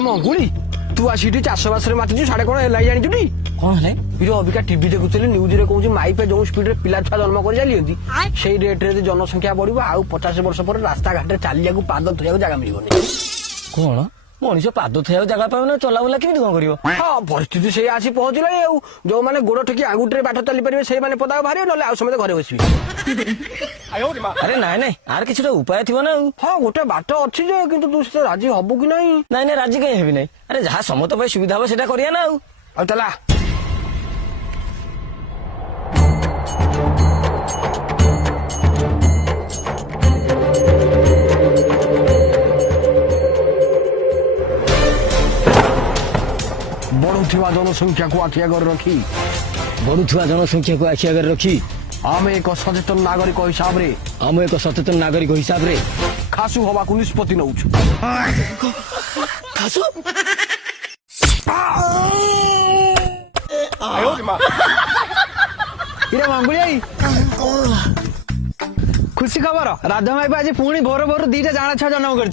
मंगुड़ी तू आसी चाष बास मातुचु साढ़े कौन है जानी कौन है ये अबिका टीवी देखुली न्यूज रे कहूँ माइपे जो स्पीड रे पिला छुआ जन्म कर चलती से रेट रे जनसंख्या बढ़ आउ 50 वर्ष पर रास्ता घाट चलिया पाद थोड़ा जगह मिलनी कौन मनीष पाद थोड़ा जगह पाए चलाबुला केमी कौन कर हाँ परिस्थिति से आसी पहुंचला जो मैंने गोड़ ठेकी आंगुठी बाट चली पारे से पदा बाहर ना समझ घरे बस अरे नाई नाई आर किसी उपाय थी ना हाँ गोटे बाट अच्छी जे किंतु तू से राजी हबु कि नहीं नाई नाई राजी कहीं हेबी नाई अरे जहाँ समस्त भाई सुविधा हम सेटा करिया ना आ चला बढ़ुवा जनसंख्या को आखि आगे रखी बढ़ुवा जनसंख्या को आखि आगे रखी आम एक सचेतन नागरिक हिसाब रे आम एक सचेतन नागरिक हिसाब रे खासु हवा को निष्पत्ति नौ खासु मंगुली खुशी खबर राधा माई आज पुणी भोर भोर 2टा जाना छुआ जन्म कर